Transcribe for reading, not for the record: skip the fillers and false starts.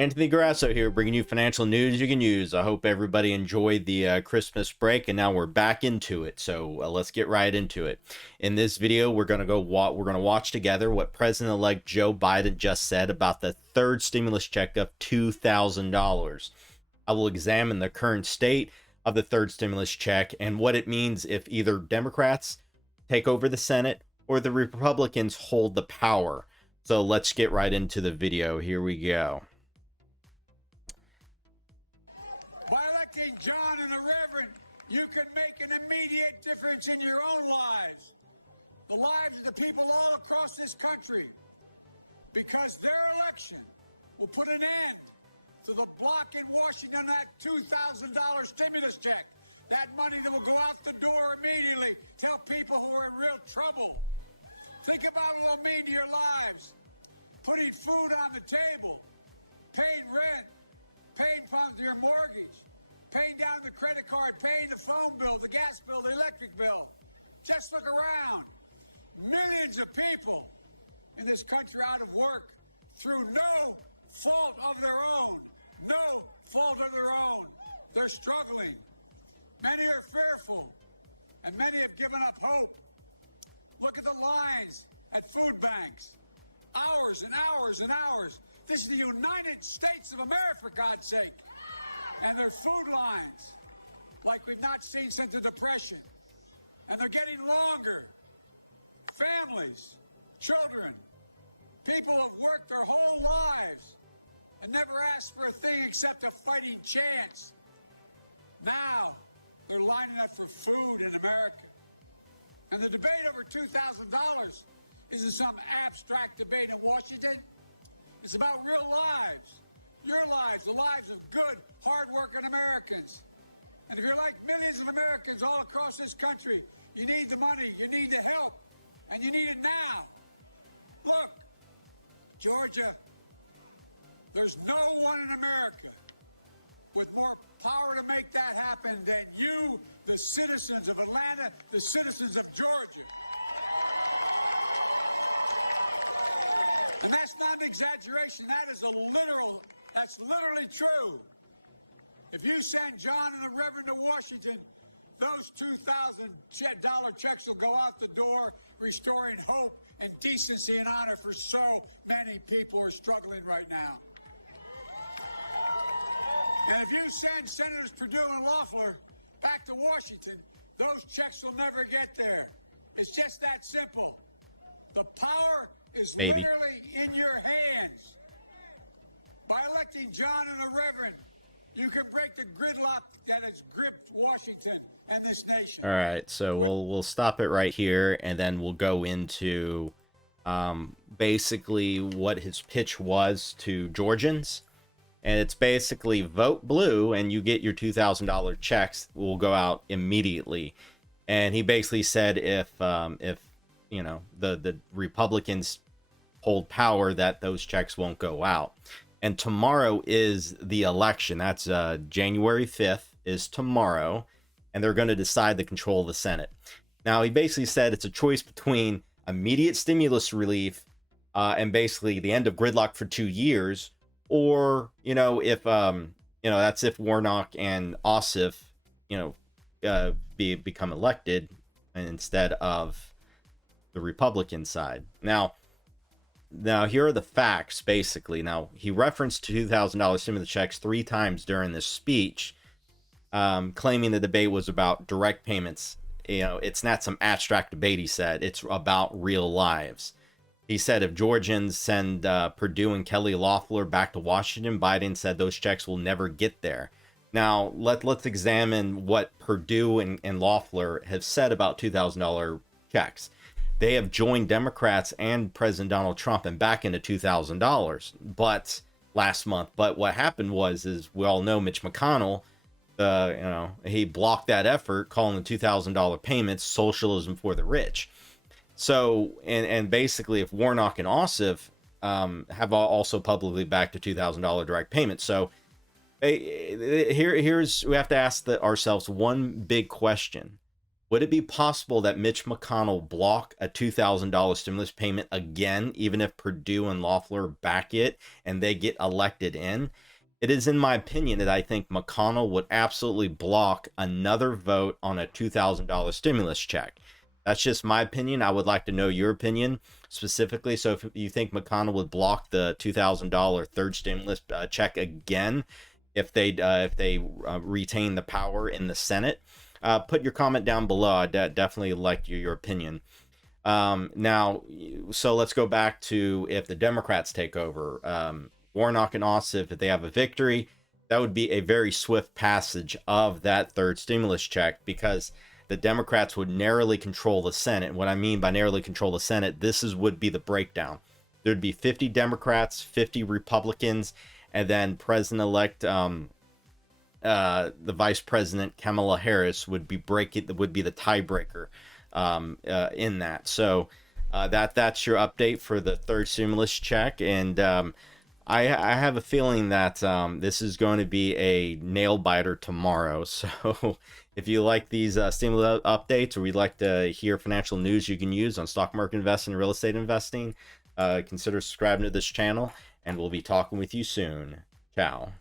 Anthony Grasso here, bringing you financial news you can use. I hope everybody enjoyed the Christmas break, and now we're back into it. So let's get right into it. In this video, we're gonna watch together what President-elect Joe Biden just said about the third stimulus check of $2,000. I will examine the current state of the third stimulus check and what it means if either Democrats take over the Senate or the Republicans hold the power. So let's get right into the video. Here we go. By electing John and the Reverend, you can make an immediate difference in your own lives, the lives of the people all across this country, because their election will put an end to the block in Washington, that $2,000 stimulus check, that money that will go out the door immediately to help people who are in real trouble. Think about what it'll mean to your lives, putting food on the table, paying rent, paying for your mortgage, paying down the credit card, paying the phone bill, the gas bill, the electric bill. Just look around. Millions of people in this country out of work through no fault of their own. No fault of their own. They're struggling. Many are fearful, and many have given up hope. Look at the lines at food banks. Hours and hours and hours. This is the United States of America, for God's sake. And their food lines, like we've not seen since the Depression. And they're getting longer. Families, children, people have worked their whole lives and never asked for a thing except a fighting chance. Now, they're lining up for food in America. And the debate over $2,000 isn't some abstract debate in Washington. It's about real lives, your lives, the lives of good, hard-working Americans. And if you're like millions of Americans all across this country, you need the money, you need the help, and you need it now. Look, Georgia, there's no one in America with more power to make that happen than you, the citizens of Atlanta, the citizens of Georgia. And that's not an exaggeration. That's literally true. If you send John and the Reverend to Washington, those $2,000 checks will go out the door, restoring hope and decency and honor for so many people who are struggling right now. And if you send Senators Perdue and Loeffler back to Washington, those checks will never get there. It's just that simple. The power is literally in your hands. By electing John and the Reverend, you can break the gridlock that has gripped Washington and this nation. All right, so we'll stop it right here, and then we'll go into basically what his pitch was to Georgians. And it's basically vote blue and you get your $2,000 checks will go out immediately. And he basically said if you know the Republicans hold power, that those checks won't go out. And tomorrow is the election. That's January 5th is tomorrow, and they're going to decide the control of the Senate. Now, he basically said it's a choice between immediate stimulus relief and basically the end of gridlock for 2 years, or if that's if Warnock and Ossoff become elected instead of the Republican side. Now here are the facts, basically. Now, he referenced $2,000 stimulus checks 3 times during this speech, claiming the debate was about direct payments. It's not some abstract debate, he said. It's about real lives. He said if Georgians send Perdue and Kelly Loeffler back to Washington, Biden said those checks will never get there. Now, let's examine what Perdue and Loeffler have said about $2,000 checks. They have joined Democrats and President Donald Trump and back into $2,000 last month. But what happened is we all know Mitch McConnell, he blocked that effort, calling the $2,000 payments socialism for the rich. So, and basically, if Warnock and Ossoff have also publicly backed a $2,000 direct payment. So, we have to ask ourselves one big question. Would it be possible that Mitch McConnell block a $2,000 stimulus payment again, even if Perdue and Loeffler back it and they get elected in? It is in my opinion that I think McConnell would absolutely block another vote on a $2,000 stimulus check. That's just my opinion. I would like to know your opinion specifically. So if you think McConnell would block the $2,000 third stimulus check again, if they retain the power in the Senate, put your comment down below. I'd definitely like your opinion. Now, so let's go back to if the Democrats take over. Warnock and Ossoff, if they have a victory, that would be a very swift passage of that third stimulus check, because the Democrats would narrowly control the Senate. And what I mean by narrowly control the Senate, would be the breakdown. There'd be 50 Democrats, 50 Republicans, and then President-elect, the Vice President Kamala Harris would be the tiebreaker in that. So that's your update for the third stimulus check, and I have a feeling that this is going to be a nail biter tomorrow. So if you like these stimulus updates, or you'd like to hear financial news you can use on stock market investing and real estate investing, consider subscribing to this channel, and we'll be talking with you soon. Ciao.